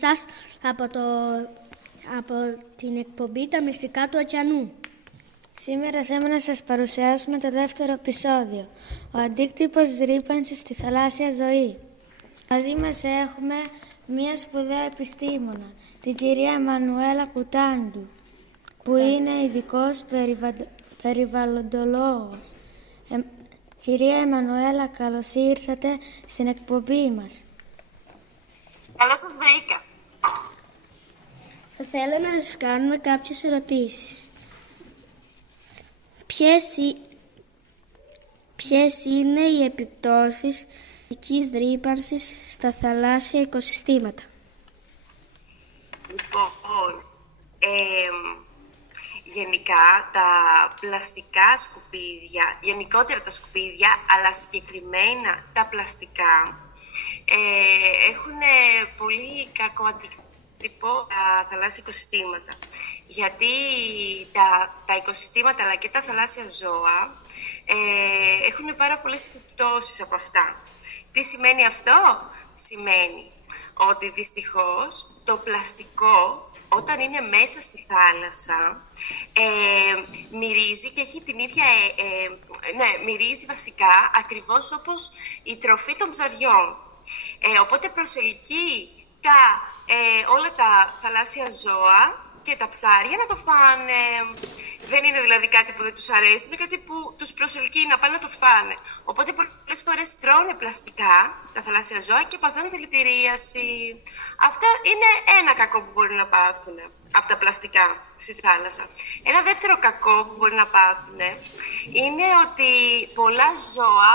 σας από την εκπομπή «Τα μυστικά του ωκεανού». Σήμερα θέλουμε να σας παρουσιάσουμε το δεύτερο επεισόδιο, ο αντίκτυπος της ρύπανσης στη θαλάσσια ζωή. Μαζί μας έχουμε μία σπουδαία επιστήμονα, την κυρία Εμμανουέλα Κουτάντου, που είναι ειδικός περιβαλλοντολόγος. Κυρία Εμμανουέλα, καλώς ήρθατε στην εκπομπή μας. Καλώς σας βρήκα. Θα θέλω να σας κάνουμε κάποιες ερωτήσεις. Ποιες είναι οι επιπτώσεις της ρύπανσης στα θαλάσσια οικοσυστήματα? Λοιπόν, γενικά τα πλαστικά σκουπίδια, γενικότερα τα σκουπίδια, αλλά συγκεκριμένα τα πλαστικά, έχουν πολύ κακό αντίκτυπο στα θαλάσσια οικοσυστήματα. Γιατί τα οικοσυστήματα αλλά και τα θαλάσσια ζώα έχουν πάρα πολλές επιπτώσεις από αυτά. Τι σημαίνει αυτό? Σημαίνει ότι δυστυχώς το πλαστικό, όταν είναι μέσα στη θάλασσα, μυρίζει και έχει την ίδια... μυρίζει βασικά ακριβώς όπως η τροφή των ψαριών. Οπότε προσελκύει όλα τα θαλάσσια ζώα και τα ψάρια να το φάνε. Δεν είναι δηλαδή κάτι που δεν τους αρέσει, είναι κάτι που τους προσελκύει να πάνε να το φάνε. Οπότε πολλές φορές τρώνε πλαστικά τα θαλάσσια ζώα και παθαίνουν δηλητηρίαση. Αυτό είναι ένα κακό που μπορεί να πάθουν από τα πλαστικά στη θάλασσα. Ένα δεύτερο κακό που μπορεί να πάθουν είναι ότι πολλά ζώα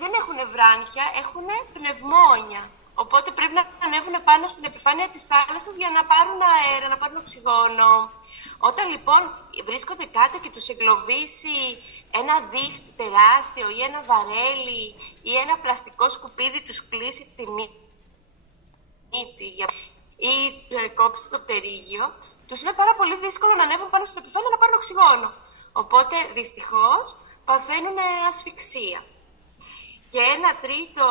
δεν έχουν βράνχια, έχουν πνευμόνια. Οπότε πρέπει να ανέβουν πάνω στην επιφάνεια της θάλασσας για να πάρουν αέρα, να πάρουν οξυγόνο. Όταν λοιπόν βρίσκονται κάτω και τους εγκλωβίσει ένα δίχτυ τεράστιο ή ένα βαρέλι ή ένα πλαστικό σκουπίδι, τους κλείσει τη μύτη ή κόψει το πτερίγιο, τους είναι πάρα πολύ δύσκολο να ανέβουν πάνω στην επιφάνεια να πάρουν οξυγόνο. Οπότε δυστυχώς παθαίνουν ασφυξία. Και ένα τρίτο,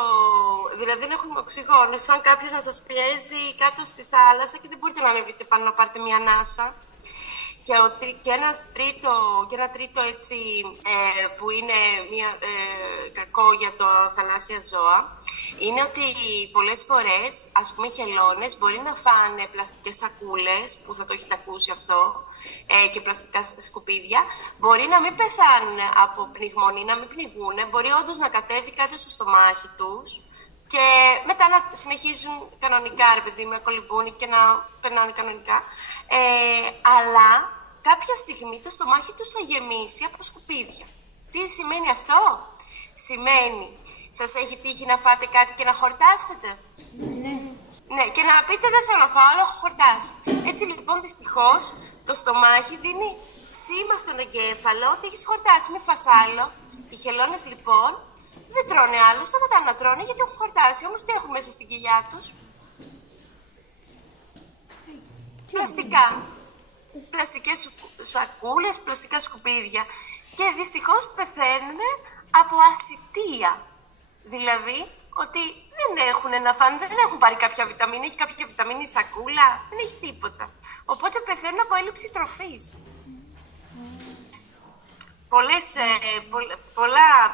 δηλαδή δεν έχουμε οξυγόνο, σαν κάποιος να σας πιέζει κάτω στη θάλασσα και δεν μπορείτε να ανέβετε πάνω να πάρετε μια ανάσα. Και ένα τρίτο έτσι, που είναι κακό για τα θαλάσσια ζώα, είναι ότι πολλές φορές, ας πούμε οι χελώνες μπορεί να φάνε πλαστικές σακούλες, που θα το έχετε ακούσει αυτό, και πλαστικά σκουπίδια, μπορεί να μην πεθάνουν από πνιγμονή, να μην πνιγούν, μπορεί όντως να κατέβει κάτω στο στομάχι τους και μετά να συνεχίζουν κανονικά, ρε παιδί μου, να κολυμπούν και να περνάνε κανονικά, αλλά κάποια στιγμή το στομάχι τους θα γεμίσει από σκουπίδια. Τι σημαίνει αυτό? Σημαίνει, σας έχει τύχει να φάτε κάτι και να χορτάσετε? Ναι, και να πείτε δεν θέλω να φάω, αλλά έχω χορτάσει. Έτσι λοιπόν δυστυχώς το στομάχι δίνει σήμα στον εγκέφαλο ότι έχεις χορτάσει, με φασάλο. Οι χελώνες λοιπόν δεν τρώνε άλλο, σταματάνε να τρώνε γιατί έχουν χορτάσει. Όμως τι έχουν μέσα στην κοιλιά τους? Πλαστικά. Πλαστικές σακούλες, πλαστικά σκουπίδια. Και δυστυχώς πεθαίνουν από ασιτεία. Δηλαδή ότι δεν έχουν να φάνε, δεν έχουν πάρει κάποια βιταμίνη, έχει κάποια βιταμίνη η σακούλα, δεν έχει τίποτα. Οπότε πεθαίνουν από έλλειψη τροφής.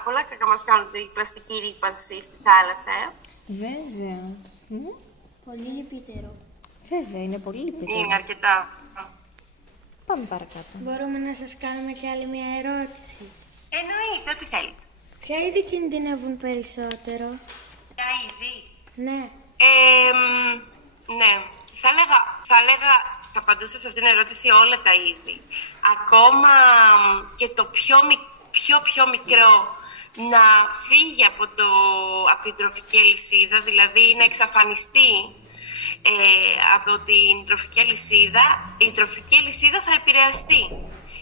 Πολλά κακά μας κάνουν η πλαστική ρύπανση στη θάλασσα, Βέβαια. Πολύ λυπητερό. Βέβαια, είναι πολύ λυπητερό. Είναι αρκετά. Πάμε παρακάτω. Μπορούμε να σας κάνουμε κι άλλη μια ερώτηση? Εννοείται, ό,τι θέλετε. Ποια είδη κινδυνεύουν περισσότερο? Ποια είδη? Ναι. Ναι, θα απαντούσα σε αυτήν την ερώτηση όλα τα είδη. Ακόμα και το πιο μικρό να φύγει από την τροφική αλυσίδα, δηλαδή να εξαφανιστεί από την τροφική αλυσίδα, η τροφική αλυσίδα θα επηρεαστεί.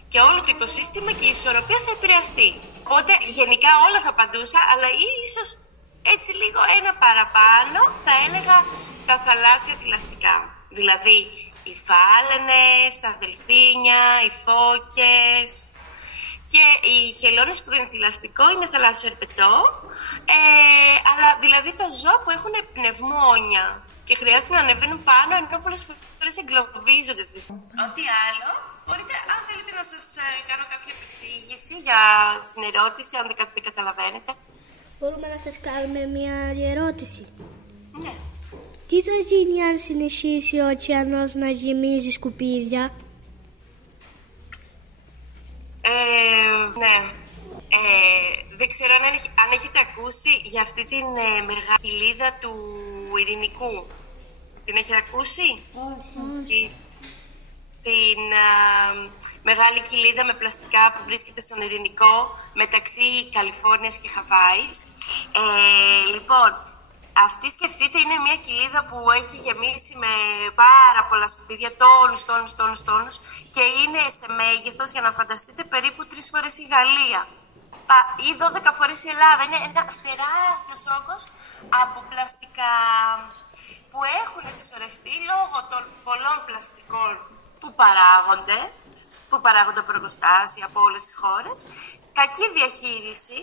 Και όλο το οικοσύστημα και η ισορροπία θα επηρεαστεί. Οπότε γενικά όλα θα απαντούσα, αλλά ίσως έτσι λίγο ένα παραπάνω θα έλεγα τα θαλάσσια θηλαστικά. Δηλαδή οι φάλαινες, τα δελφίνια, οι φώκες και οι χελώνες που δεν είναι θηλαστικό, είναι θαλάσσιο ερπετό, αλλά δηλαδή τα ζώα που έχουν πνευμόνια. και χρειάζεται να ανεβαίνουν πάνω, ενώ πολλές φορές εγκλωβίζονται. Ό,τι άλλο, μπορείτε, αν θέλετε να σας κάνω κάποια επεξήγηση για την ερώτηση, αν δεν καταλαβαίνετε. Μπορούμε να σας κάνουμε μια άλλη ερώτηση. Ναι. Τι θα γίνει αν συνεχίσει ο ωκεανός να γεμίζει σκουπίδια? Ναι. Δεν ξέρω αν έχετε ακούσει για αυτή την μεγάλη κοιλίδα του Ειρηνικού. Την έχετε ακούσει? Όχι. Την μεγάλη κοιλίδα με πλαστικά που βρίσκεται στον Ειρηνικό μεταξύ Καλιφόρνιας και Χαβάης. Λοιπόν, αυτή σκεφτείτε είναι μια κοιλίδα που έχει γεμίσει με πάρα πολλά σκουπίδια, τόνους και είναι σε μέγεθος, για να φανταστείτε, περίπου 3 φορές η Γαλλία ή 12 φορές η Ελλάδα. Είναι ένας τεράστιος όγκος από πλαστικά που έχουν συσσωρευτεί λόγω των πολλών πλαστικών που παράγονται από εργοστάσια από όλες τις χώρες, κακή διαχείριση,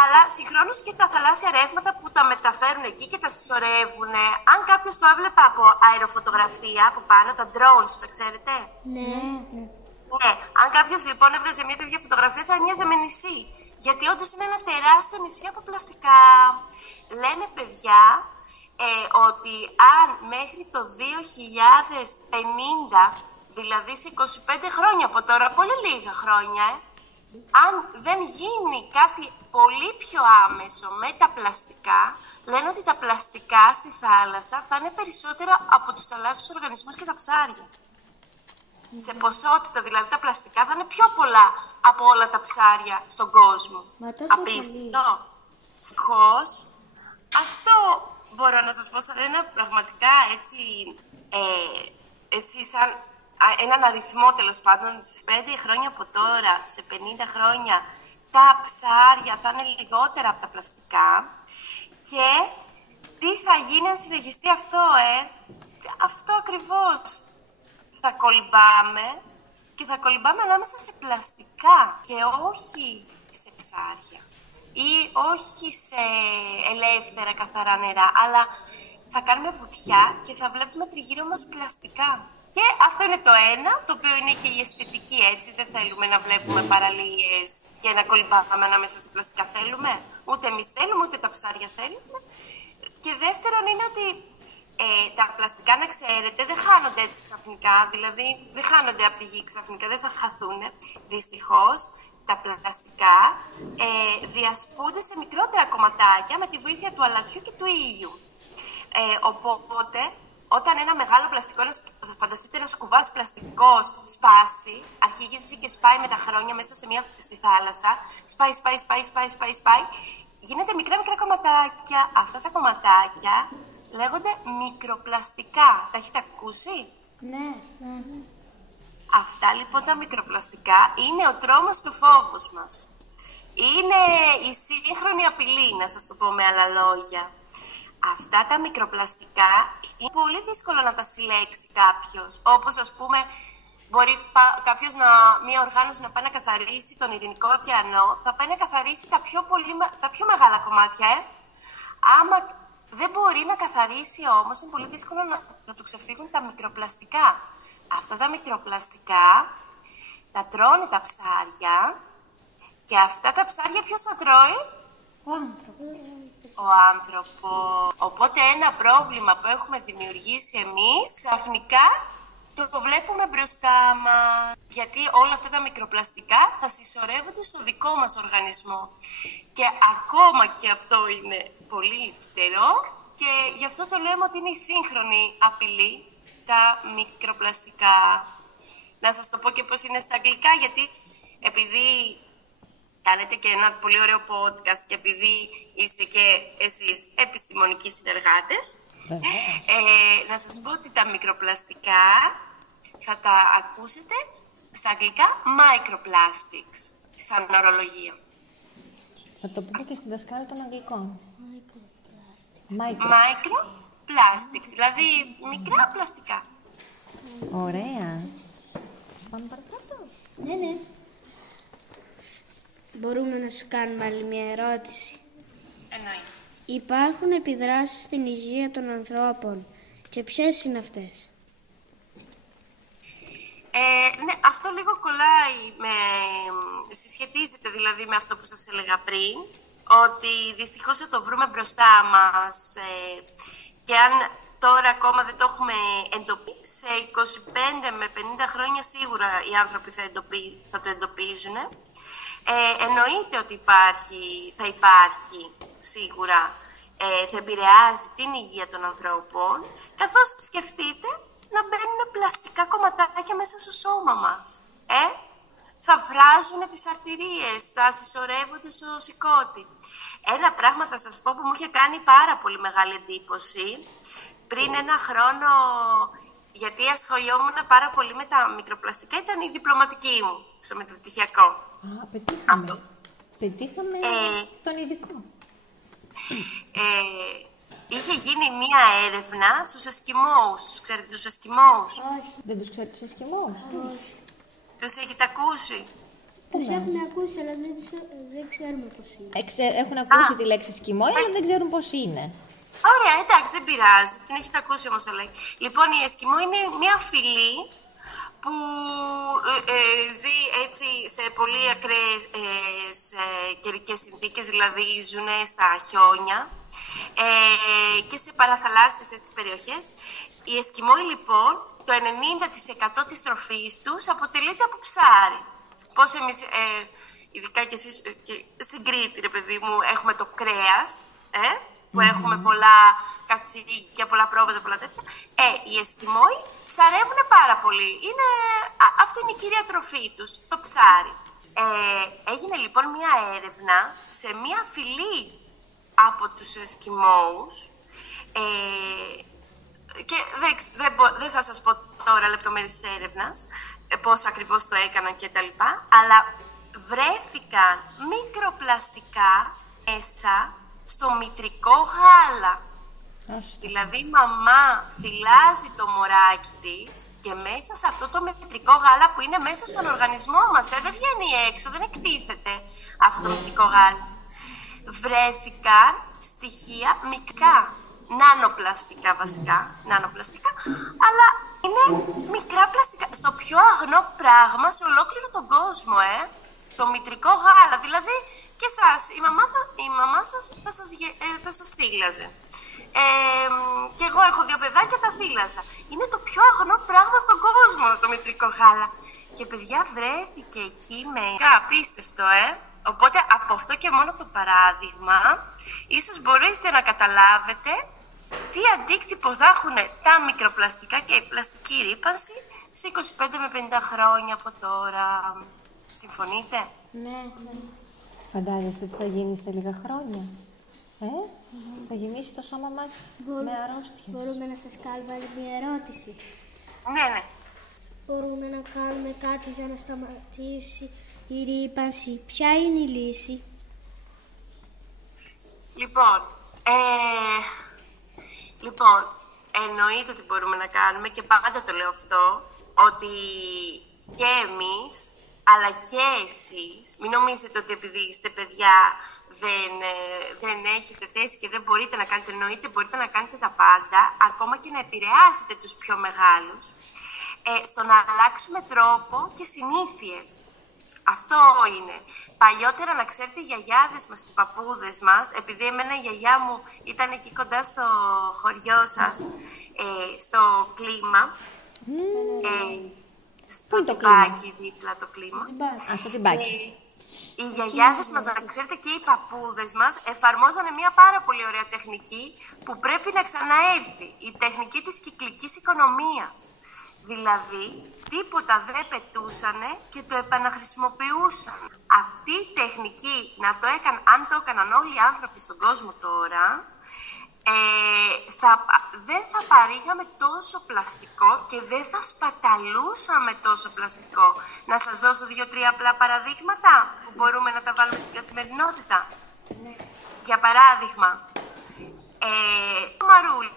αλλά συγχρόνως και τα θαλάσσια ρεύματα που τα μεταφέρουν εκεί και τα συσσωρεύουν. Αν κάποιος το έβλεπε από αεροφωτογραφία από πάνω, τα drones, τα ξέρετε? Ναι. Ναι. Αν κάποιος λοιπόν έβγαζε μια τέτοια φωτογραφία θα έμοιαζε με νησί. Γιατί όντως είναι ένα τεράστιο νησί από πλαστικά. Λένε παιδιά ότι αν μέχρι το 2050, δηλαδή σε 25 χρόνια από τώρα, πολύ λίγα χρόνια, αν δεν γίνει κάτι πολύ πιο άμεσο με τα πλαστικά, λένε ότι τα πλαστικά στη θάλασσα θα είναι περισσότερα από τους θαλάσσιους οργανισμούς και τα ψάρια. Σε ποσότητα, δηλαδή τα πλαστικά θα είναι πιο πολλά από όλα τα ψάρια στον κόσμο. Απίστευτο. Ευτυχώς, αυτό μπορώ να σας πω σαν ένα πραγματικά έτσι σαν έναν αριθμό, τέλος πάντων, σε 5 χρόνια από τώρα, σε 50 χρόνια, τα ψάρια θα είναι λιγότερα από τα πλαστικά. Και τι θα γίνει αν συνεχιστεί αυτό, αυτό ακριβώς. Θα κολυμπάμε και θα κολυμπάμε ανάμεσα σε πλαστικά και όχι σε ψάρια ή όχι σε ελεύθερα καθαρά νερά, αλλά θα κάνουμε βουτιά και θα βλέπουμε τριγύρω μας πλαστικά. Και αυτό είναι το ένα, το οποίο είναι και η αισθητική, έτσι. Δεν θέλουμε να βλέπουμε παραλίες και να κολυμπάμε ανάμεσα σε πλαστικά. Θέλουμε. Ούτε εμείς θέλουμε, ούτε τα ψάρια θέλουμε. Και δεύτερον είναι ότι τα πλαστικά, να ξέρετε, δεν χάνονται έτσι ξαφνικά. Δηλαδή, δεν χάνονται από τη γη ξαφνικά, δεν θα χαθούν. Δυστυχώς, τα πλαστικά διασπούνται σε μικρότερα κομματάκια με τη βοήθεια του αλατιού και του ήλιου. Οπότε, όταν ένα μεγάλο πλαστικό, φανταστείτε ένα κουβάς πλαστικός σπάσει, αρχίζει και σπάει με τα χρόνια μέσα στη θάλασσα, σπάει, γίνεται μικρά κομματάκια. Αυτά τα κομματάκια λέγονται μικροπλαστικά. Τα έχετε ακούσει? Ναι. Αυτά λοιπόν τα μικροπλαστικά είναι ο τρόμος του φόβους μας. Είναι η σύγχρονη απειλή, να σας το πω με άλλα λόγια. Αυτά τα μικροπλαστικά είναι πολύ δύσκολο να τα συλλέξει κάποιος. Όπως ας πούμε, μπορεί κάποιος μια οργάνωση να πάει να καθαρίσει τον Ειρηνικό ωκεανό, θα πάει να καθαρίσει τα πιο μεγάλα κομμάτια. Άμα δεν μπορεί να καθαρίσει όμως, είναι πολύ δύσκολο να του ξεφύγουν τα μικροπλαστικά. Αυτά τα μικροπλαστικά τα τρώνε τα ψάρια και αυτά τα ψάρια ποιος τα τρώει? Ο άνθρωπος. Οπότε ένα πρόβλημα που έχουμε δημιουργήσει εμείς, ξαφνικά το βλέπουμε μπροστά μας. Γιατί όλα αυτά τα μικροπλαστικά θα συσσωρεύονται στο δικό μας οργανισμό. Και ακόμα και αυτό είναι πολύ λυπηρό και γι' αυτό το λέμε ότι είναι η σύγχρονη απειλή, τα μικροπλαστικά. Να σας το πω και πώς είναι στα αγγλικά, γιατί επειδή κάνετε και ένα πολύ ωραίο podcast και επειδή είστε και εσείς επιστημονικοί συνεργάτες, να σας πω ότι τα μικροπλαστικά θα τα ακούσετε στα αγγλικά microplastics, σαν ορολογία. Θα το πούμε και στην δασκάλα των αγγλικών. Microplastics, δηλαδή μικρά πλαστικά. Ωραία. Πάμε παρακάτω. Ναι. Μπορούμε να σας κάνουμε άλλη μια ερώτηση. Εννοείται. Υπάρχουν επιδράσεις στην υγεία των ανθρώπων και ποιες είναι αυτές? Ναι, αυτό λίγο κολλάει, συσχετίζεται δηλαδή με αυτό που σας έλεγα πριν, ότι δυστυχώς θα το βρούμε μπροστά μας και αν τώρα ακόμα δεν το έχουμε εντοπίσει, σε 25 με 50 χρόνια σίγουρα οι άνθρωποι θα το εντοπίζουν. Εννοείται ότι θα υπάρχει σίγουρα, θα επηρεάζει την υγεία των ανθρώπων, καθώς σκεφτείτε να μπαίνουν πλαστικά κομματάκια μέσα στο σώμα μας. Θα βράζουν τις αρτηρίες, θα συσσωρεύονται στο σηκώτη. Ένα πράγμα θα σας πω που μου είχε κάνει πάρα πολύ μεγάλη εντύπωση. Πριν ένα χρόνο, γιατί ασχολιόμουν πάρα πολύ με τα μικροπλαστικά, ήταν η διπλωματική μου στο μεταπτυχιακό. Πετύχαμε. Αυτό. Πετύχαμε τον ειδικό. Είχε γίνει μία έρευνα στους Εσκιμώους. Τους ξέρετε τους Εσκιμώους? Όχι. Δεν τους ξέρετε τους Εσκιμώους? Όχι. Τους έχετε ακούσει? Τους έχουν ακούσει, αλλά δεν ξέρουμε πώς είναι. Έχουν ακούσει τη λέξη Εσκιμώ, αλλά δεν ξέρουν πώς είναι. Ωραία, εντάξει, δεν πειράζει. Την έχετε ακούσει όμως, αλλά. Λοιπόν, η Εσκιμώ είναι μία φυλή που ζει έτσι σε πολύ ακραίες καιρικές συνθήκες, δηλαδή ζουν στα χιόνια και σε παραθαλάσσιες έτσι, περιοχές. Οι Εσκιμώοι λοιπόν, το 90% της τροφής τους αποτελείται από ψάρι. Πώς εμείς, ειδικά και εσείς στην Κρήτη, ρε παιδί μου, έχουμε το κρέας, που έχουμε πολλά κατσίκια, πολλά πρόβατα, πολλά τέτοια. Οι Εσκιμώοι ψαρεύουν πάρα πολύ. Αυτή είναι η κυρία τροφή τους, το ψάρι. Έγινε λοιπόν μια έρευνα σε μια φυλή από τους Εσκιμώους και δεν θα σας πω τώρα λεπτομέρειες της έρευνας, πώς ακριβώς το έκαναν και τα λοιπά, αλλά βρέθηκαν μικροπλαστικά μέσα στο μητρικό γάλα. Δηλαδή η μαμά θυλάζει το μωράκι της και μέσα σε αυτό το μητρικό γάλα που είναι μέσα στον οργανισμό μας, δεν βγαίνει έξω, δεν εκτίθεται αυτό το μητρικό γάλα, βρέθηκαν στοιχεία μικρά, νανοπλαστικά βασικά, αλλά είναι μικρά πλαστικά, στο πιο αγνό πράγμα σε ολόκληρο τον κόσμο, το μητρικό γάλα, δηλαδή και εσάς, η μαμά σας θα σας θύλαζε. Και εγώ έχω 2 παιδάκια, τα θύλαζα. Είναι το πιο αγνό πράγμα στον κόσμο το μητρικό γάλα. Και παιδιά βρέθηκε εκεί με απίστευτο, Οπότε από αυτό και μόνο το παράδειγμα, ίσως μπορείτε να καταλάβετε τι αντίκτυπο θα έχουν τα μικροπλαστικά και η πλαστική ρύπανση σε 25 με 50 χρόνια από τώρα. Συμφωνείτε? Ναι. Φαντάζεστε τι θα γίνει σε λίγα χρόνια? Θα γεμίσει το σώμα μας με αρρώστιες. Μπορούμε να σας κάνουμε άλλη μια ερώτηση? Ναι. Μπορούμε να κάνουμε κάτι για να σταματήσει η ρύπανση? Ποια είναι η λύση? Λοιπόν, εννοείται ότι μπορούμε να κάνουμε και πάντα το λέω αυτό, ότι και εμείς, αλλά και εσείς, μην νομίζετε ότι επειδή είστε παιδιά δεν έχετε θέση και δεν μπορείτε να κάνετε, εννοείται μπορείτε να κάνετε τα πάντα, ακόμα και να επηρεάσετε τους πιο μεγάλους, στο να αλλάξουμε τρόπο και συνήθειες. Αυτό είναι. Παλιότερα, να ξέρετε, οι γιαγιάδες μας και οι παππούδες μας, επειδή εμένα η γιαγιά μου ήταν εκεί κοντά στο χωριό σας, στο κλίμα, στο Τυμπάκι, δίπλα το κλίμα. Στο Τυμπάκι. Οι γιαγιάδες μας, να ξέρετε, και οι παππούδες μας εφαρμόζανε μια πάρα πολύ ωραία τεχνική που πρέπει να ξαναέρθει. Η τεχνική της κυκλικής οικονομίας. Δηλαδή, τίποτα δεν πετούσανε και το επαναχρησιμοποιούσαν. Αυτή η τεχνική, αν το έκαναν όλοι οι άνθρωποι στον κόσμο τώρα, δεν θα παρήγαμε τόσο πλαστικό και δεν θα σπαταλούσαμε τόσο πλαστικό. Να σας δώσω 2-3 απλά παραδείγματα που μπορούμε να τα βάλουμε στην καθημερινότητα. Για παράδειγμα, το μαρούλι,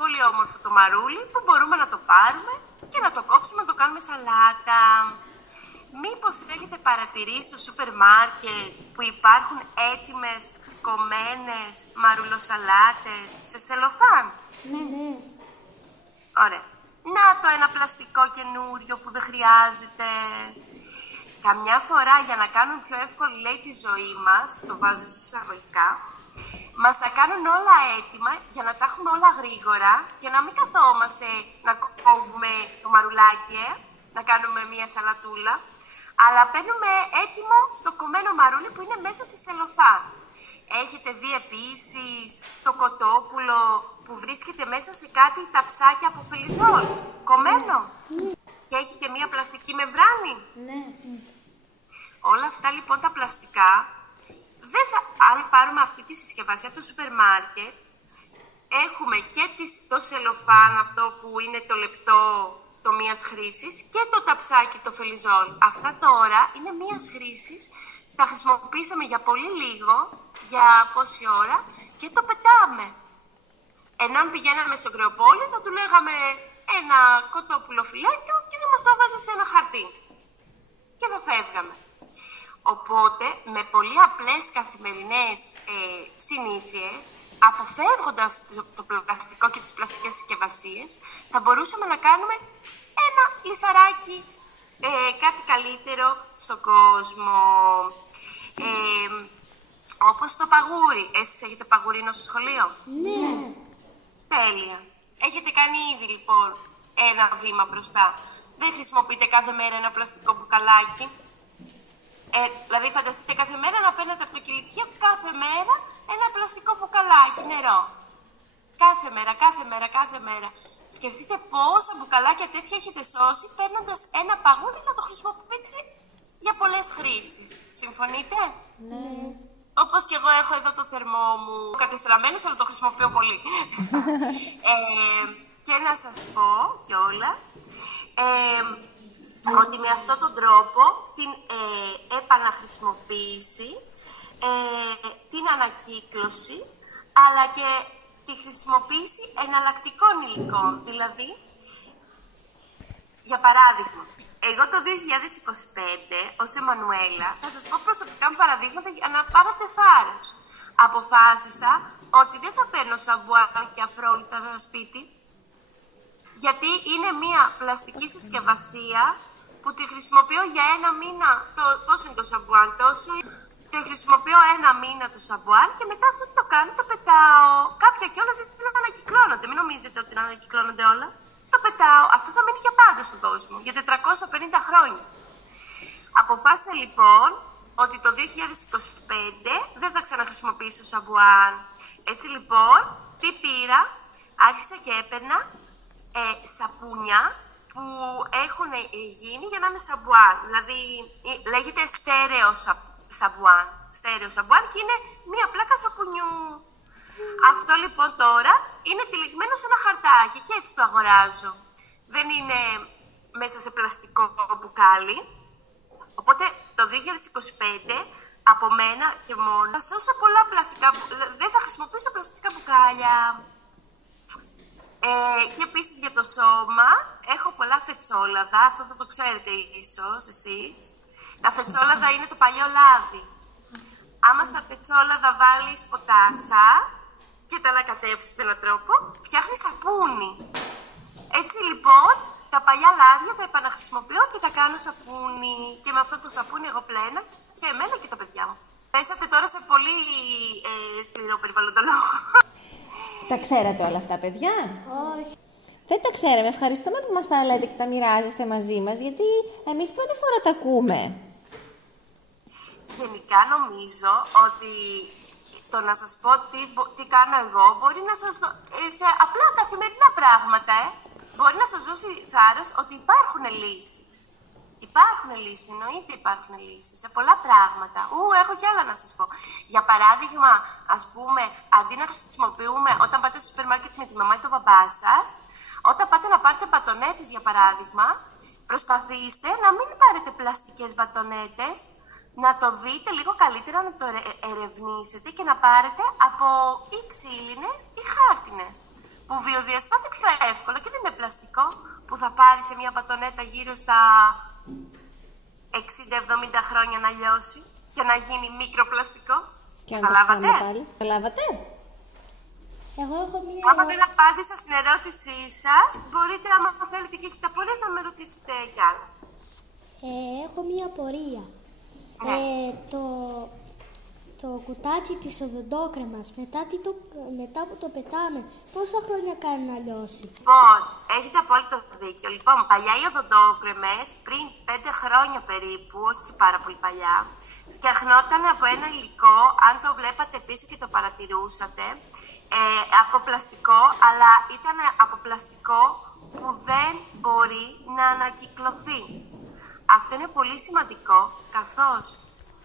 πολύ όμορφο το μαρούλι που μπορούμε να το πάρουμε και να το κόψουμε, να το κάνουμε σαλάτα. Μήπως έχετε παρατηρήσει στο σούπερ μάρκετ που υπάρχουν έτοιμες κομμένες μαρουλοσαλάτες σε σελοφάν? Ναι. Ωραία. Να το ένα πλαστικό καινούριο που δεν χρειάζεται. Καμιά φορά για να κάνουν πιο εύκολη, λέει, τη ζωή μας, το βάζω σε εισαγωγικά, μας τα κάνουν όλα έτοιμα για να τα έχουμε όλα γρήγορα και να μην καθόμαστε να κόβουμε το μαρουλάκι, να κάνουμε μία σαλατούλα, αλλά παίρνουμε έτοιμο το κομμένο μαρούλι που είναι μέσα σε σελοφάν. Έχετε δει επίσης το κοτόπουλο που βρίσκεται μέσα σε κάτι ταψάκια από φελιζόλ, κομμένο, και έχει και μία πλαστική μεμβράνη. Ναι. Όλα αυτά λοιπόν τα πλαστικά, αν πάρουμε αυτή τη συσκευασία από το σούπερ μάρκετ, έχουμε και το σελοφάν, αυτό που είναι το λεπτό, το μίας χρήσης, και το ταψάκι, το φελιζόλ. Αυτά τώρα είναι μίας χρήσης, τα χρησιμοποιήσαμε για πολύ λίγο, για πόση ώρα, και το πετάμε. Ενώ αν πηγαίναμε στο κρεοπόλι θα του λέγαμε ένα κοτόπουλο φιλέτο και θα μας το βάζει σε ένα χαρτί και θα φεύγαμε. Οπότε, με πολύ απλές καθημερινές συνήθειες, αποφεύγοντας το πλαστικό και τις πλαστικές συσκευασίες, θα μπορούσαμε να κάνουμε ένα λιθαράκι, κάτι καλύτερο στον κόσμο. Όπως το παγούρι. Εσείς έχετε παγουρίνο στο σχολείο? Ναι. Τέλεια. Έχετε κάνει ήδη λοιπόν ένα βήμα μπροστά. Δεν χρησιμοποιείτε κάθε μέρα ένα πλαστικό μπουκαλάκι. Δηλαδή φανταστείτε κάθε μέρα να παίρνετε από το κηλικείο κάθε μέρα ένα πλαστικό μπουκαλάκι νερό. Κάθε μέρα. Σκεφτείτε πόσα μπουκαλάκια τέτοια έχετε σώσει παίρνοντας ένα παγούρι να το χρησιμοποιείτε για πολλές χρήσεις. Συμφωνείτε? Ναι. Όπως και εγώ έχω εδώ το θερμό μου κατεστραμμένος, αλλά το χρησιμοποιώ πολύ. Και να σας πω κιόλας ότι με αυτόν τον τρόπο την επαναχρησιμοποίηση, την ανακύκλωση, αλλά και τη χρησιμοποίηση εναλλακτικών υλικών. Δηλαδή, για παράδειγμα, εγώ το 2025, ως Εμμανουέλα, θα σας πω προσωπικά μου παραδείγματα για να πάρετε θάρρος. Αποφάσισα ότι δεν θα παίρνω σαμπουάν και αφρόλουτα σπίτι, γιατί είναι μία πλαστική συσκευασία που τη χρησιμοποιώ για ένα μήνα. Πόσο είναι το σαμπουάν, τόσο. Το χρησιμοποιώ ένα μήνα το σαμπουάν και μετά αυτό το κάνω, το πετάω. Κάποια κιόλας δεν ανακυκλώνονται. Μην νομίζετε ότι δεν ανακυκλώνονται όλα. Το πετάω. Αυτό θα μείνει για πάντα στον κόσμο, για 450 χρόνια. Αποφάσισα λοιπόν ότι το 2025 δεν θα ξαναχρησιμοποιήσω σαμπουάν. Έτσι λοιπόν, τι πήρα? Άρχισα και έπαιρνα σαπούνια που έχουν γίνει για να είναι σαμπουάν. Δηλαδή, λέγεται στέρεο σαμπουάν και είναι μία πλάκα σαπουνιού. Αυτό λοιπόν τώρα είναι τυλιγμένο σε ένα χαρτάκι και έτσι το αγοράζω. Δεν είναι μέσα σε πλαστικό μπουκάλι. Οπότε το 2025 από μένα και μόνο θα σώσω πολλά πλαστικά, δεν θα χρησιμοποιήσω πλαστικά μπουκάλια. Και επίσης για το σώμα έχω πολλά φετσόλαδα, αυτό θα το ξέρετε ίσως εσείς. Τα φετσόλαδα είναι το παλιό λάδι. Άμα στα φετσόλαδα βάλεις ποτάσα και τα ανακατέψεις με έναν τρόπο, φτιάχνει σαπούνι. Έτσι λοιπόν, τα παλιά λάδια τα επαναχρησιμοποιώ και τα κάνω σαπούνι. Και με αυτό το σαπούνι εγώ πλένω και εμένα και τα παιδιά μου. Πέσατε τώρα σε πολύ σκληρό περιβαλλοντολόγο. Τα ξέρατε όλα αυτά, παιδιά? Όχι. Δεν τα ξέραμε. Ευχαριστούμε που μας τα λέτε και τα μοιράζεστε μαζί μας, γιατί εμείς πρώτη φορά τα ακούμε. Γενικά νομίζω ότι το να σας πω τι κάνω εγώ μπορεί να σας σε απλά καθημερινά πράγματα, μπορεί να σας δώσει θάρρος ότι υπάρχουν λύσεις. Υπάρχουν λύσεις, εννοείται υπάρχουν λύσεις σε πολλά πράγματα. Έχω κι άλλα να σας πω. Για παράδειγμα, ας πούμε, αντί να χρησιμοποιούμε όταν πάτε στο σούπερ μάρκετ με τη μαμά ή τον μπαμπά σας, όταν πάτε να πάρετε μπατονέτες για παράδειγμα, προσπαθήστε να μην πάρετε πλαστικές μπατονέτες, να το δείτε λίγο καλύτερα, να το ερευνήσετε και να πάρετε από ή ξύλινες ή χάρτινες, που βιοδιασπάται πιο εύκολα και δεν είναι πλαστικό, που θα πάρει σε μια μπατονέτα γύρω στα 60-70 χρόνια να λιώσει και να γίνει μικροπλαστικό. Και αν Καταλάβατε? το πάλι. Καταλάβατε? Εγώ έχω μία. Άμα δεν απάντησα στην ερώτησή σας, μπορείτε, άμα θέλετε και έχετε απορίες, να με ρωτήσετε κι άλλα. Έχω μία απορία. Ναι. Το κουτάκι της οδοντόκρεμας, μετά που το πετάμε, πόσα χρόνια κάνει να λιώσει? Λοιπόν, έχετε απόλυτο δίκιο. Λοιπόν, παλιά οι οδοντόκρεμες, πριν 5 χρόνια περίπου, όχι και πάρα πολύ παλιά, φτιαχνόταν από ένα υλικό, αν το βλέπατε πίσω και το παρατηρούσατε, από πλαστικό, αλλά ήταν από πλαστικό που δεν μπορεί να ανακυκλωθεί. Αυτό είναι πολύ σημαντικό, καθώς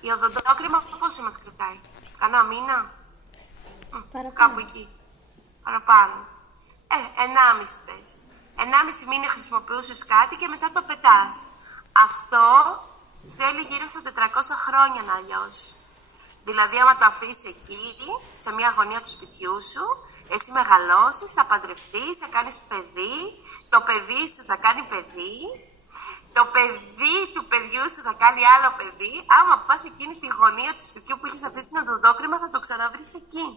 η οδοντόκρεμα πόσο μας κρατάει? Κανένα μήνα? Κάπου εκεί. Παραπάνω. 1,5 πες. 1,5 μήνα χρησιμοποιούσες κάτι και μετά το πετάς. Αυτό θέλει γύρω στα 400 χρόνια να λιώσει. Δηλαδή, άμα το αφήσεις εκεί, σε μια γωνία του σπιτιού σου, εσύ μεγαλώσεις, θα παντρευτείς, θα κάνεις παιδί, το παιδί σου θα κάνει παιδί, το παιδί του παιδιού σου θα κάνει άλλο παιδί. Άμα πας εκείνη τη γωνία του σπιτιού που έχεις αφήσει την οδοντόκρεμα, θα το ξαναβρεις εκεί.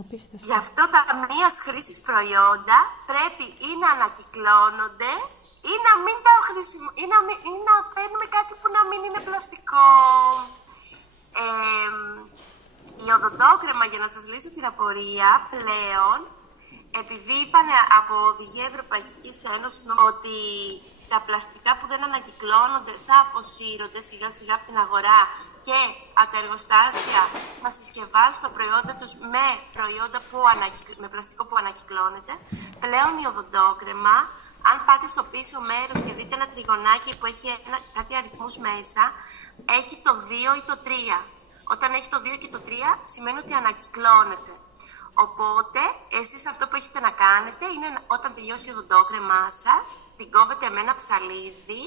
Απίστευτο. Γι' αυτό τα μίας χρήσης προϊόντα πρέπει ή να ανακυκλώνονται ή να μην τα ή να παίρνουμε κάτι που να μην είναι πλαστικό. Η οδοντόκρεμα, για να σας λύσω την απορία, πλέον, επειδή είπαν από οδηγία Ευρωπαϊκής Ένωσης ότι τα πλαστικά που δεν ανακυκλώνονται θα αποσύρονται σιγά σιγά από την αγορά και τα εργοστάσια θα συσκευάζουν τα προϊόντα τους με πλαστικό που ανακυκλώνεται, πλέον η οδοντόκρεμα, αν πάτε στο πίσω μέρος και δείτε ένα τριγωνάκι που έχει κάτι αριθμούς μέσα, έχει το 2 ή το 3. Όταν έχει το 2 και το 3 σημαίνει ότι ανακυκλώνεται. Οπότε, εσείς αυτό που έχετε να κάνετε είναι όταν τελειώσει η οδοντόκρεμά σας, την κόβετε με ένα ψαλίδι,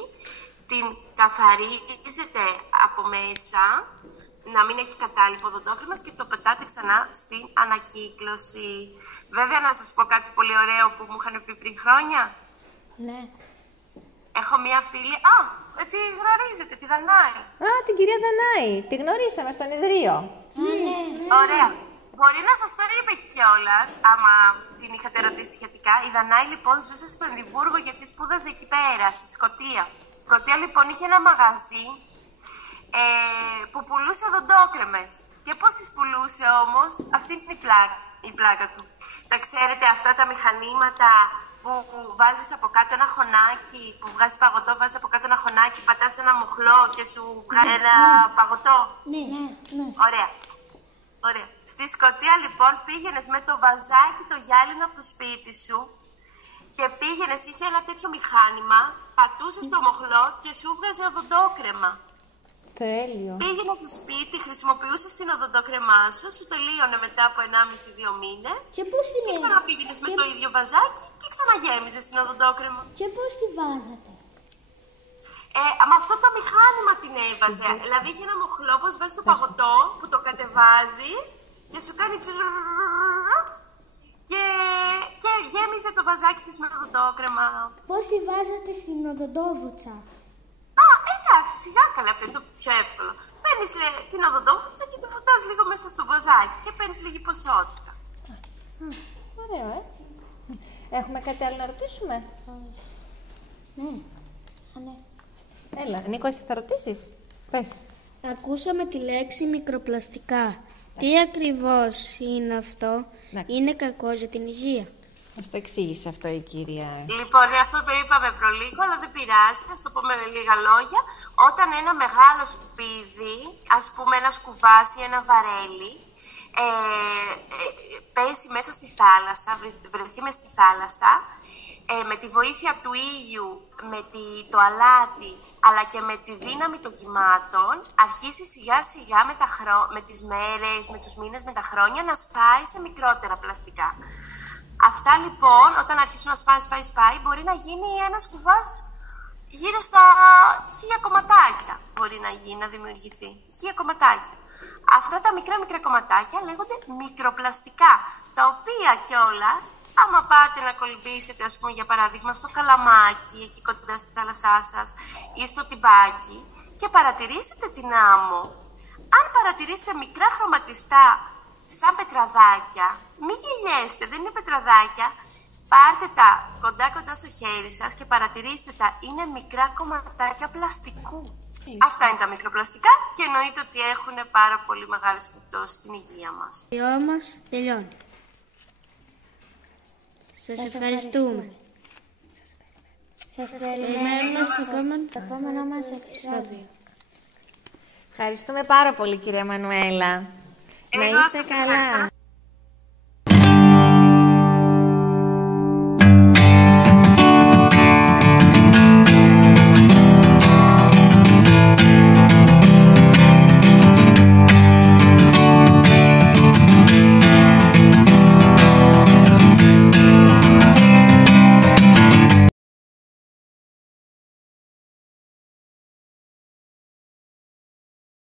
την καθαρίζετε από μέσα, να μην έχει κατάλοιπο οδοντόκρεμας και το πετάτε ξανά στην ανακύκλωση. Βέβαια, να σας πω κάτι πολύ ωραίο που μου είχαν πει πριν χρόνια. Ναι. Έχω μία φίλη, τη γνωρίζετε, τη Δανάη. Την κυρία Δανάη. Τη γνωρίσαμε στον Ιδρύο. Ναι. Ωραία. Μπορεί να σας το είπε κιόλας, άμα την είχατε ρωτήσει σχετικά. Η Δανάη λοιπόν ζούσε στο Εδιμβούργο γιατί σπούδαζε εκεί πέρα, στη Σκωτία. Η Σκωτία λοιπόν είχε ένα μαγαζί που πουλούσε οδοντόκρεμες. Και πώς τις πουλούσε όμως? Αυτή είναι η πλάκα του. Τα ξέρετε αυτά τα μηχανήματα που βάζεις από κάτω ένα χωνάκι, που βγάζει παγωτό, βάζεις από κάτω ένα χωνάκι, πατάς ένα μοχλό και σου βγάζει ένα παγωτό. Ναι. Ωραία. Ωραία. Στη Σκωτία λοιπόν πήγαινες με το βαζάκι το γυάλινο από το σπίτι σου και πήγαινες, είχε ένα τέτοιο μηχάνημα, πατούσες το μοχλό και σου βγάζε οδοντόκρεμα. Τέλειο. Πήγαινες στο σπίτι, χρησιμοποιούσες την οδοντόκρεμά σου, σου τελείωνε μετά από 1,5-2 μήνες και ξαναπήγαινες με το ίδιο βαζάκι και ξαναγέμιζες την οδοντόκρεμα. Και πώς τη βάζατε? Με αυτό το μηχάνημα την έβαζε. Δηλαδή είχε ένα μοχλό, όπως βάζεις το παγωτό που το κατεβάζεις και σου κάνει και γέμιζε το βαζάκι της με οδοντόκρεμα. Πώς τη βάζατε στην οδοντόβουτσα? Εντάξει, σιγά καλά, αυτό είναι το πιο εύκολο. Παίρνεις την οδοντόβουτσα και τη βουτάς λίγο μέσα στο βαζάκι και παίρνεις λίγη ποσότητα. Ωραίο, Έχουμε κάτι άλλο να ρωτήσουμε? Ναι. Έλα, Νίκο, εσύ θα ρωτήσεις? Πες. Ακούσαμε τη λέξη μικροπλαστικά. Τι ακριβώς είναι αυτό? Είναι κακό για την υγεία? Μας το εξήγησε αυτό η κυρία. Λοιπόν, αυτό το είπαμε προλίγο, αλλά δεν πειράζει, θα το πω με λίγα λόγια. Όταν ένα μεγάλο σκουπίδι, ας πούμε ένα σκουβάσι, ένα βαρέλι, πέσει μέσα στη θάλασσα, βρεθεί μες στη θάλασσα, με τη βοήθεια του ήλιου, με το αλάτι, αλλά και με τη δύναμη των κυμάτων, αρχίσει σιγά σιγά με τις μέρες, με τους μήνες, με τα χρόνια, να σπάει σε μικρότερα πλαστικά. Αυτά λοιπόν, όταν αρχίσουν να σπάει, μπορεί να γίνει ένας κουβάς γύρω στα 1000 κομματάκια. Μπορεί να δημιουργηθεί. 1000 κομματάκια. Αυτά τα μικρά κομματάκια λέγονται μικροπλαστικά, τα οποία κιόλας, άμα πάτε να κολυμπήσετε, ας πούμε, για παράδειγμα, στο Καλαμάκι, εκεί κοντά στη θάλασσά σας, ή στο Τιμπάκι, και παρατηρήσετε την άμμο, Αν παρατηρήσετε μικρά χρωματιστά σαν πετραδάκια, μη γελιέστε, δεν είναι πετραδάκια. Πάρτε τα κοντά στο χέρι σας και παρατηρήστε τα. Είναι μικρά κομματάκια πλαστικού. Αυτά είναι τα μικροπλαστικά και εννοείται ότι έχουν πάρα πολύ μεγάλες επιπτώσεις στην υγεία μας. Η όμως τελειώνει. Σας ευχαριστούμε. Σας περιμένουμε στο επόμενο μας επεισόδιο. Ευχαριστούμε πάρα πολύ, κυρία Μανουέλα. Να είστε καλά.